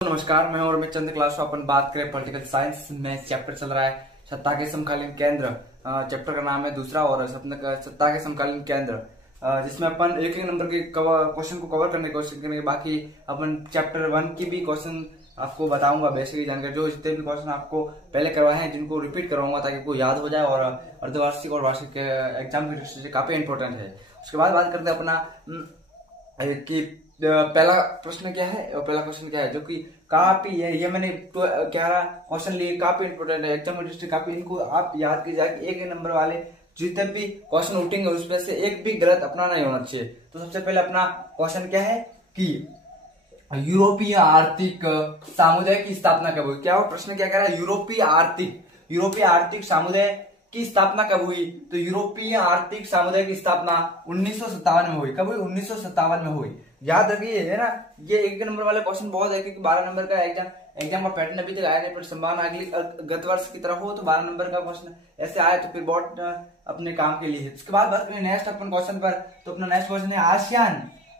नमस्कार, मैं और मैं चंद्र क्लास। अपन बात करें पॉलिटिकल साइंस में चैप्टर चल रहा है सत्ता के समकालीन केंद्र। चैप्टर का नाम है दूसरा और सत्ता के समकालीन केंद्र, जिसमें अपन एक नंबर के क्वेश्चन को कवर करने की कोशिश करेंगे। बाकी अपन चैप्टर 1 की भी क्वेश्चन आपको बताऊंगा, बेसिक जानकारी जो जितने भी क्वेश्चन आपको पहले करवाए हैं जिनको रिपीट करवाऊंगा ताकि आपको याद हो जाए। और अर्धवार्षिक और वार्षिक एग्जाम की दृष्टि से काफी इंपॉर्टेंट है। उसके बाद बात करते हैं अपना कि पहला प्रश्न क्या है और पहला क्वेश्चन क्या है, जो कि काफी ये मैंने 11 क्वेश्चन लिए, काफी इंपोर्टेंट है एग्जाम दृष्टि काफी। इनको आप याद कीजिए कि एक नंबर वाले जितने भी क्वेश्चन उठेंगे उसमें से एक भी गलत अपना नहीं होना चाहिए। तो सबसे पहले अपना क्वेश्चन क्या है कि यूरोपीय आर्थिक सामुदाय की स्थापना कब हुई। क्या वो प्रश्न क्या कह रहा है, यूरोपीय आर्थिक सामुदाय की स्थापना कब हुई। तो यूरोपीय आर्थिक सामुदाय की स्थापना 1957 में हुई। कब हुई? 1957 में हुई। याद रखिए, है ना, ये एक नंबर वाले क्वेश्चन बहुत है क्योंकि 12 नंबर का एग्जाम का पैटर्न अभी तक आया नहीं, पर संभावना अगली गत वर्ष की तरफ हो तो 12 नंबर का क्वेश्चन ऐसे आए तो फिर बहुत अपने काम के लिए है। उसके बाद बात करें नेक्स्ट अपन क्वेश्चन पर, तो अपना नेक्स्ट क्वेश्चन है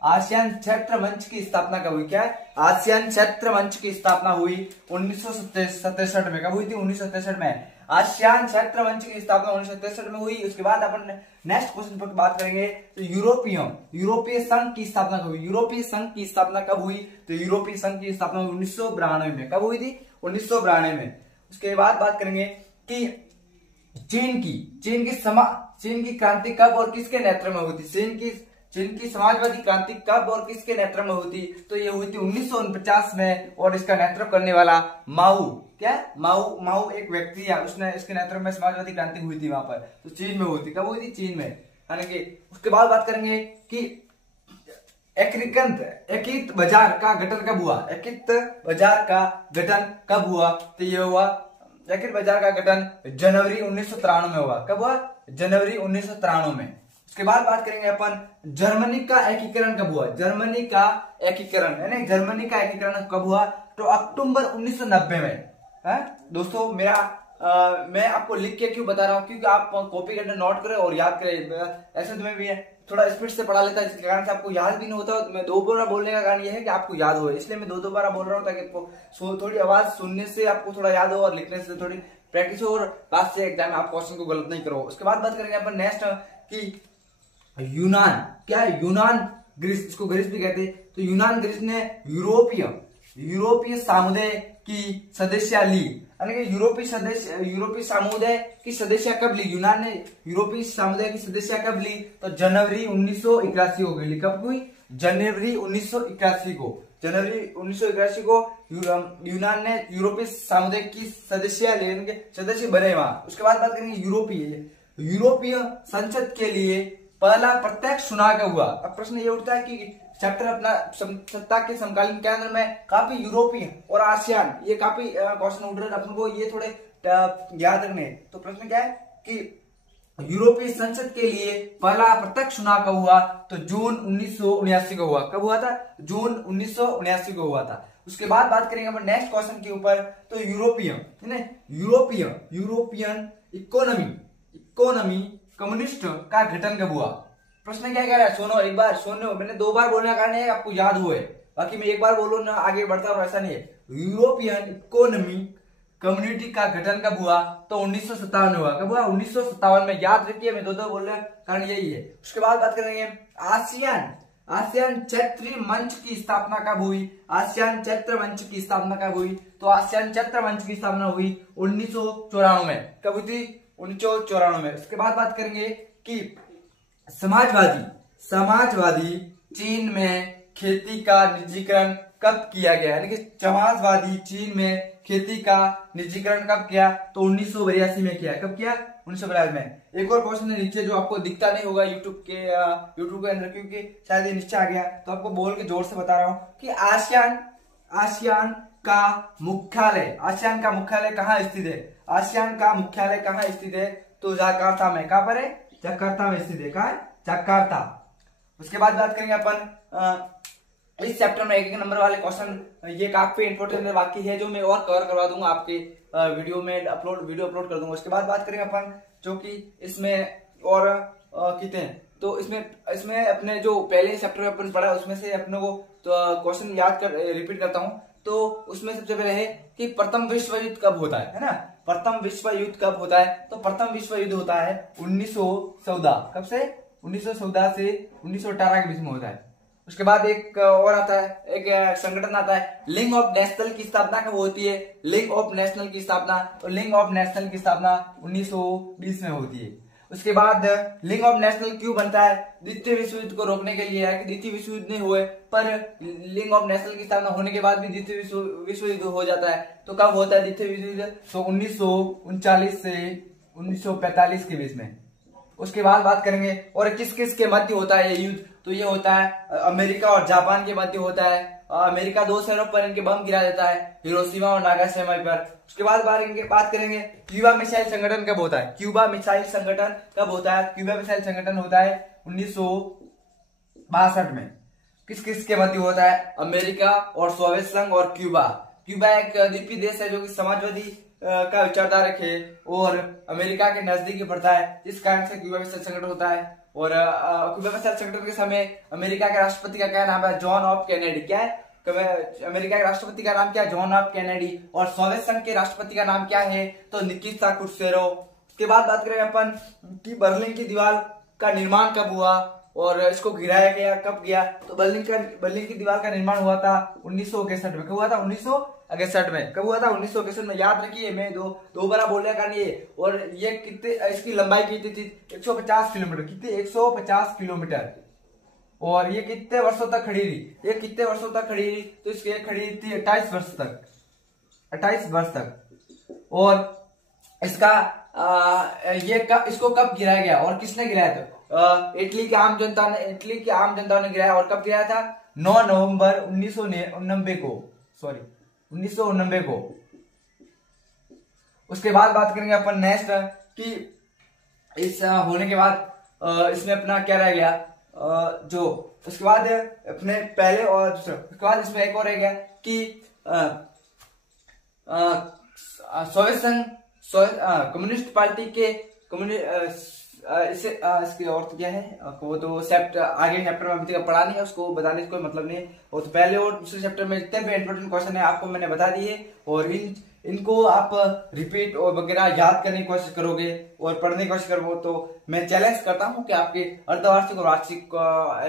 आसियान क्षेत्र मंच की स्थापना कब हुई। क्या है? आसियान क्षेत्र मंच की स्थापना हुई 1967 में। कब हुई थी? 1967 में। आसियान क्षेत्र मंच की स्थापना 1967 में हुई। उसके बाद अपन नेक्स्ट क्वेश्चन पर बात करेंगे, तो यूरोपीय संघ की स्थापना कब हुई। यूरोपीय संघ की स्थापना कब हुई? तो यूरोपीय संघ की स्थापना 1992 में। कब हुई थी? 1992 में। उसके बाद बात करेंगे कि चीन की क्रांति कब और किसके नेतृत्व में हुई थी। चीन की समाजवादी क्रांति कब और किसके नेतृत्व में हुई थी। तो ये हुई थी 1949 में और इसका नेतृत्व करने वाला माओ एक व्यक्ति है, उसने इसके नेतृत्व में समाजवादी क्रांति हुई थी वहां पर। तो चीन में हुई थी। कब हुई थी? चीन में। यानी कि उसके बाद बात करेंगे कि एकीकृत बाजार का गठन कब हुआ। एकीकृत बाजार का गठन कब हुआ? तो ये हुआ एकीकृत बाजार का गठन जनवरी 1993 में हुआ। कब हुआ? जनवरी 1993 में। उसके बाद बात करेंगे अपन जर्मनी का एकीकरण कब हुआ। जर्मनी का एकीकरण कब हुआ? तो अक्टूबर 1990 में। दोस्तों मैं आपको लिख के क्यों बता रहा हूँ, क्योंकि आप कॉपी करके नोट करें और याद करें। ऐसे तुम्हें भी थोड़ा स्पीड से पढ़ा लेता है जिसके कारण से आपको याद भी नहीं होता। मैं दो बार बोलने का कारण यह है कि आपको याद हो, इसलिए मैं दो बार बोल रहा हूँ ताकि आपको थोड़ी आवाज सुनने से आपको थोड़ा याद हो और लिखने से थोड़ी प्रैक्टिस हो और बाद से एग्जाम में आप क्वेश्चन को गलत नहीं करो। उसके बाद बात करेंगे अपन नेक्स्ट कि यूनान। क्या है? यूनान ग्रीस, इसको ग्रीस भी कहते हैं। तो यूनान ग्रीस ने यूरोपीय समुदाय की सदस्यता ली। यानी कि यूरोपीय समुदाय की सदस्यता कब ली? यूनान ने यूरोपीय समुदाय की सदस्यता कब ली? तो जनवरी 1981 को ली। कब हुई? जनवरी 1981 को यूनान ने यूरोपीय समुदाय की सदस्य बने वहां। उसके बाद बात करेंगे यूरोपीय संसद के लिए पहला प्रत्यक्ष चुनाव कब हुआ। अब प्रश्न ये उठता है कि चैप्टर अपना सत्ता के समकालीन केंद्र में काफी यूरोपीय और आसियान ये काफी क्वेश्चन उठ रहे हैं अपन को, ये थोड़े याद रखने। तो प्रश्न क्या है कि यूरोपीय संसद के लिए पहला प्रत्यक्ष चुनाव कब हुआ। तो जून 1979 को हुआ। कब हुआ था? जून 1979 को हुआ था। उसके बाद बात करेंगे अपन नेक्स्ट क्वेश्चन के ऊपर, तो यूरोपियन इकोनॉमी कम्युनिस्ट का गठन कब हुआ। प्रश्न क्या कह रहा है? सुनो एक बार, मैंने 2 बार बोलने का कारण है आपको याद हुए, बाकी मैं एक बार बोलूं ना आगे बढ़ता हूं, ऐसा नहीं है। यूरोपियन इकोनॉमी कम्युनिटी का गठन कब हुआ? तो 1957 में हुआ। कब हुआ? 1957 में। याद रखिए, मैं दो बोल रहा कारण यही है। उसके बाद बात करेंगे आसियान क्षेत्रीय मंच की स्थापना कब हुई। आसियान क्षेत्र मंच की स्थापना कब हुई? तो आसियान क्षेत्र मंच की स्थापना हुई 1994 में। कब हुई थी? 1994 में। उसके बाद बात करेंगे कि समाजवादी चीन में खेती का निजीकरण कब किया गया। यानी कि समाजवादी चीन में खेती का निजीकरण कब किया? तो 1982 में किया। कब किया? 1982 में। एक और क्वेश्चन है नीचे जो आपको दिखता नहीं होगा यूट्यूब के अंदर, क्योंकि शायद ये नीचे आ गया, तो आपको बोल के जोर से बता रहा हूं कि आसियान का मुख्यालय कहाँ स्थित है। आसियान का मुख्यालय कहाँ स्थित है? तो जकार्ता में। कहां पर है? जकार्ता में स्थित है। कहां है? जकार्ता। उसके बाद बात करेंगे अपन इस चैप्टर में एक नंबर वाले क्वेश्चन, ये काफी इंपोर्टेंट है, बाकी है जो मैं और कवर करवा दूंगा आपके वीडियो अपलोड कर दूंगा। उसके बाद बात करेंगे अपन जो कि इसमें और कितने हैं, तो इसमें अपने जो पहले चैप्टर में अपन पढ़ा उसमें से अपने को तो क्वेश्चन रिपीट करता हूँ। तो उसमें सबसे पहले है कि प्रथम विश्व युद्ध कब होता है ना। प्रथम विश्व युद्ध कब होता है, तो प्रथम विश्व युद्ध होता है 1914। कब से? 1914 से 1918 के बीच में होता है। उसके बाद एक और आता है, एक संगठन आता है, लीग ऑफ नेशनल की स्थापना कब होती है? लीग ऑफ नेशनल की स्थापना, तो लीग ऑफ नेशनल की स्थापना 1920 में होती है। उसके बाद लीग ऑफ नेशनल क्यों बनता है? द्वितीय विश्व युद्ध को रोकने के लिए है कि द्वितीय विश्व युद्ध नहीं हुए, पर लीग ऑफ नेशनल की स्थापना होने के बाद भी द्वितीय विश्व युद्ध हो जाता है। तो कब होता है द्वितीय विश्व युद्ध? तो 1939 से 1945 के बीच में। उसके बाद बात करेंगे और किस किस के मध्य होता है ये युद्ध, तो ये होता है अमेरिका और जापान के मध्य होता है। अमेरिका 2 शहरों पर इनके बम गिरा देता है, हिरोशिमा और नागासाकी पर। उसके बाद बात करेंगे क्यूबा मिसाइल संगठन कब होता है? क्यूबा मिसाइल संगठन कब होता है? क्यूबा मिसाइल संगठन होता है 1962 में। किस किस के मध्य होता है? अमेरिका और सोवियत संघ और क्यूबा। क्यूबा एक द्वीपीय देश है जो कि समाजवादी का विचारधारा रखे और अमेरिका के नजदीकी पड़ता है, जिस कारण से क्यूबा मिसाइल संगठन होता है। और क्यूबा मिसाइल संगठन के समय अमेरिका के राष्ट्रपति का क्या नाम है? John of Kennedy. क्या है? अमेरिका के राष्ट्रपति का नाम क्या है? John of Kennedy. और सोवियत संघ के राष्ट्रपति का नाम क्या है? तो निकिता क्रुश्चेव। उसके बाद बात करेंगे अपन कि बर्लिन की दीवार का निर्माण कब हुआ और इसको गिराया गया कब गया? तो बर्लिन की दीवार का निर्माण हुआ था 1961 में। कब हुआ था? 1961 में। कब हुआ था? 1961 में। याद रखिए, मैं दो बार बोलने का नहीं है। और ये कितने, इसकी लंबाई कितनी थी? 150 किलोमीटर। कितने? 150 किलोमीटर। और ये कितने वर्षों तक खड़ी रही? ये कितने वर्षों तक खड़ी रही? तो इसके खड़ी थी 28 वर्ष तक। 28 वर्ष तक। और इसका इसको कब गिराया गया और किसने गिराया था? इटली की आम जनता ने गिराया। और कब गिराया था? 9 नवंबर 1999 को। 1999 को। उसके बाद बात करेंगे अपन नेक्स्ट कि इस होने के बाद इसमें अपना क्या रह गया, जो उसके बाद अपने पहले और दूसरा, उसके बाद इसमें एक और रह गया कि सोवियत संघ कम्युनिस्ट पार्टी के इसकी और तो क्या है, वो तो आगे चैप्टर में अभी तक पढ़ा नहीं है, उसको बताने से कोई मतलब नहीं है। और तो पहले और दूसरे चैप्टर में जितने भी इंपॉर्टेंट क्वेश्चन है आपको मैंने बता दिए, और इनको आप रिपीट और वगैरह याद करने की कोशिश करोगे और पढ़ने की कोशिश करोगे तो मैं चैलेंज करता हूं कि आपके अर्धवार्षिक और वार्षिक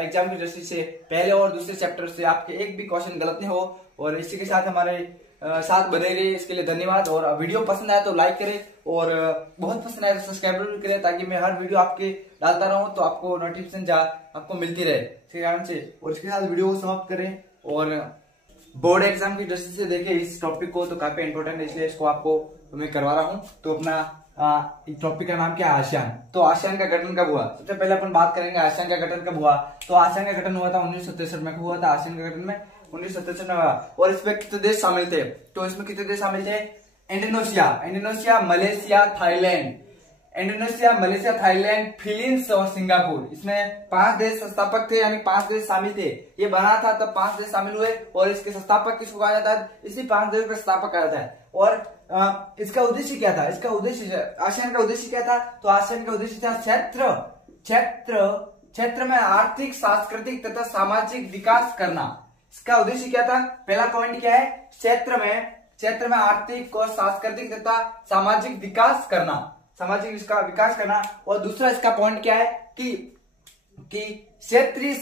एग्जाम की दृष्टि से पहले और दूसरे चैप्टर से आपके एक भी क्वेश्चन गलत नहीं हो। और इसी के साथ हमारे साथ बने रहिए, इसके लिए धन्यवाद। और वीडियो पसंद आया तो लाइक करें, और बहुत पसंद आया तो सब्सक्राइब भी करें, ताकि मैं हर वीडियो आपके डालता रहूं तो आपको नोटिफिकेशन आपको मिलती रहे इसके कारण से। और इसके साथ वीडियो को समाप्त करें। और बोर्ड एग्जाम की दृष्टि से देखें इस टॉपिक को, तो काफी इंपॉर्टेंट है, इसलिए इसको आपको मैं करवा रहा हूँ। तो अपना टॉपिक का नाम क्या है? आसियान। तो आसियान का गठन कब हुआ? सबसे पहले अपन बात करेंगे आसियान का गठन कब हुआ। तो आसियान का गठन हुआ था 1967 में। कब हुआ था आसियान का गठन में? 1967 में हुआ। और इसमें कितने देश शामिल थे? तो इसमें कितने देश शामिल थे? Indonesia, Malaysia, Thailand. Indonesia, Malaysia, Thailand, Philippines और सिंगापुर। इसमें 5 देश संस्थापक थे, यानी 5 देश शामिल थे। ये बना था तब 5 देश शामिल हुए, और इसके संस्थापक किसको कहा जाता है? इसी 5 देशों का संस्थापक कहा जाता है। और इसका उद्देश्य क्या था? आसियान का उद्देश्य क्या था? तो आसियान का उद्देश्य था क्षेत्र में आर्थिक, सांस्कृतिक तथा सामाजिक विकास करना। इसका उद्देश्य क्या था? पहला पॉइंट क्या है? क्षेत्र में आर्थिक और सांस्कृतिक तथा सामाजिक विकास करना। और दूसरा इसका पॉइंट क्या है कि क्षेत्रीय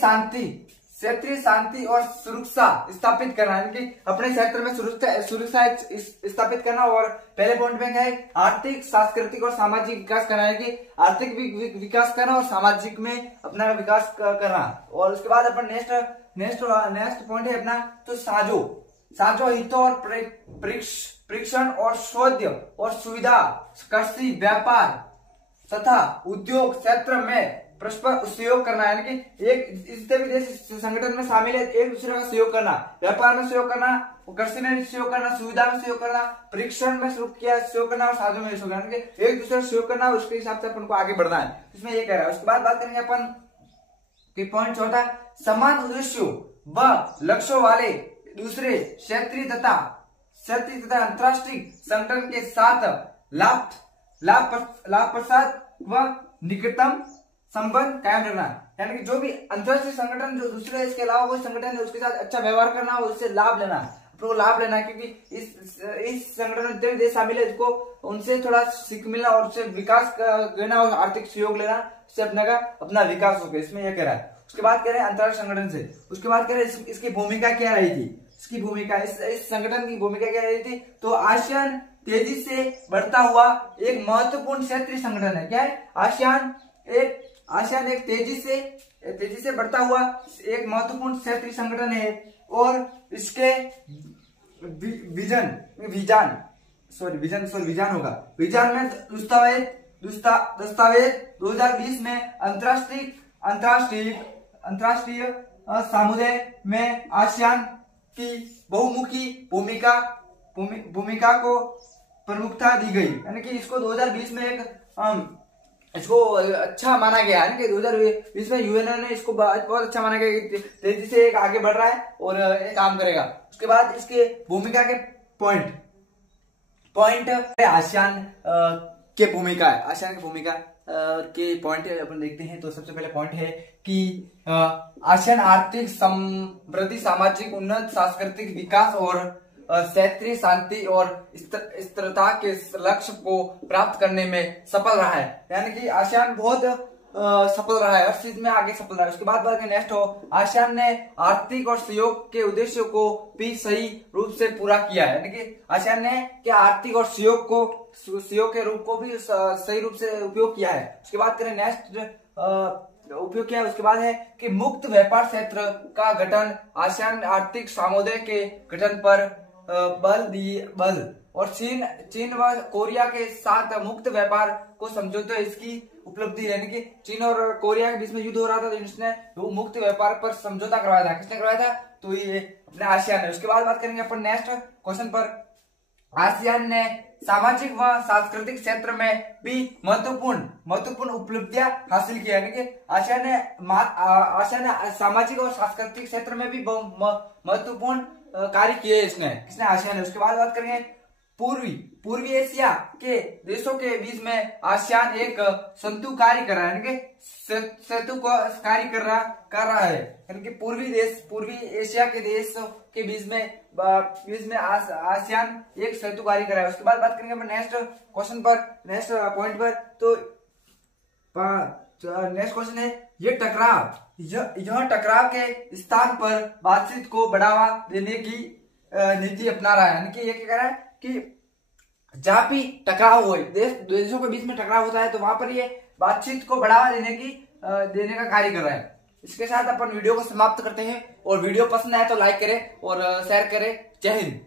शांति और सुरक्षा स्थापित करना, यानी कि अपने क्षेत्र में सुरक्षा स्थापित करना। और पहले पॉइंट में क्या है? आर्थिक, सांस्कृतिक और सामाजिक विकास करना, है कि आर्थिक विकास करना और सामाजिक में अपना विकास करना। और उसके बाद अपन नेक्स्ट पॉइंट है अपना तो साझो हितों और परीक्षण और शोध और सुविधा, कृषि, व्यापार तथा उद्योग क्षेत्र में परस्पर सहयोग करना, यानी कि एक जितने भी देश संगठन में शामिल है एक दूसरे का सहयोग करना, व्यापार में सहयोग करना, कृषि में सहयोग करना, सुविधा में सहयोग करना, परीक्षण में सहयोग करना और साझो में सहयोग करना, एक दूसरे का सहयोग करना। उसके हिसाब से अपन को आगे बढ़ना है, इसमें ये कह रहा है। उसके बाद बात करेंगे अपन कि पॉइंट चौथा, समान उद्देश्यों व लक्ष्यों वाले दूसरे क्षेत्रीय तथा अंतर्राष्ट्रीय संगठन के साथ लाभप्रसाद व निकटतम संबंध कायम रखना, यानी कि जो भी अंतर्राष्ट्रीय संगठन जो दूसरे इसके अलावा कोई संगठन है उसके साथ अच्छा व्यवहार करना और उससे लाभ लेना, को लाभ लेना है, क्योंकि इस संगठन में जितने भी देश शामिल है इसको उनसे थोड़ा सीख मिलना और उससे विकास करना और आर्थिक सहयोग लेना, इससे अपना विकास हो गया, इसमें यह कह रहा है। उसके बाद कह रहे हैं अंतरराष्ट्रीय संगठन से, उसके बाद कह रहे हैं इसकी भूमिका क्या रही थी, इसकी भूमिका इस संगठन की भूमिका क्या रही थी। तो आसियान तेजी से बढ़ता हुआ एक महत्वपूर्ण क्षेत्रीय संगठन है। क्या है? आसियान एक तेजी से बढ़ता हुआ एक महत्वपूर्ण क्षेत्रीय संगठन है और इसके विजन में दस्तावेज 2020 में अंतरराष्ट्रीय समुदाय में आसियान की बहुमुखी भूमिका को प्रमुखता दी गई, यानी कि इसको 2020 में एक इसको अच्छा माना गया है कि 2020 में यूएनओ ने इसको बहुत अच्छा माना गया कि तेजी से एक आगे बढ़ रहा है और एक काम करेगा। उसके बाद इसके भूमिका के पॉइंट आसियान के भूमिका है, आसियान की भूमिका के पॉइंट अपन देखते हैं। तो सबसे पहले पॉइंट है कि आसियान आर्थिक समृद्धि, सामाजिक उन्नत, सांस्कृतिक विकास और क्षेत्रीय शांति और स्थिरता के लक्ष्य को प्राप्त करने में सफल रहा है, यानी कि आसियान बहुत सफल रहा है, हर चीज में आगे सफल रहा है। उसके बाद नेक्स्ट हो, आसियान ने आर्थिक और सहयोग के उद्देश्यों को भी सही रूप से पूरा किया है, यानी कि आसियान ने क्या आर्थिक और सहयोग के रूप को भी सही रूप से उपयोग किया है। उसके बाद करें नेक्स्ट उपयोग किया है। उसके बाद है कि मुक्त व्यापार क्षेत्र का गठन, आसियान आर्थिक समुदाय के गठन पर बल और चीन व कोरिया के साथ मुक्त व्यापार को समझौते इसकी उपलब्धि, यानी कि चीन और कोरिया के बीच में युद्ध हो रहा था तो इसने वो मुक्त व्यापार पर समझौता करवाया था। किसने करवाया था? तो ये अपने आसियान है। उसके बाद बात करेंगे अपन नेक्स्ट क्वेश्चन पर। आसियान ने सामाजिक व सांस्कृतिक क्षेत्र में भी महत्वपूर्ण उपलब्धियां हासिल की, यानी कि आसियान ने सामाजिक और सांस्कृतिक क्षेत्र में भी महत्वपूर्ण कार्य किए इसने, किसने? आसियान है। उसके बाद बात करेंगे पूर्वी एशिया के देशों के बीच में आसियान एक संतु कार्य कर रहा है, यानी कि सेतु को कार्य कर रहा है, यानी कि पूर्वी एशिया के देशों के बीच में आसियान एक सेतु कार्य कर रहा है। उसके बाद बात करेंगे नेक्स्ट क्वेश्चन पर, नेक्स्ट पॉइंट पर। तो नेक्स्ट क्वेश्चन है यह टकराव के स्थान पर बातचीत को बढ़ावा देने की नीति अपना रहा है, यानी कि ये क्या कह रहा है कि जहां भी टकराव हो, देशों के बीच में टकराव होता है तो वहां पर ये बातचीत को बढ़ावा देने का कार्य कर रहा है। इसके साथ अपन वीडियो को समाप्त करते हैं और वीडियो पसंद आए तो लाइक करें और शेयर करें। जय हिंद।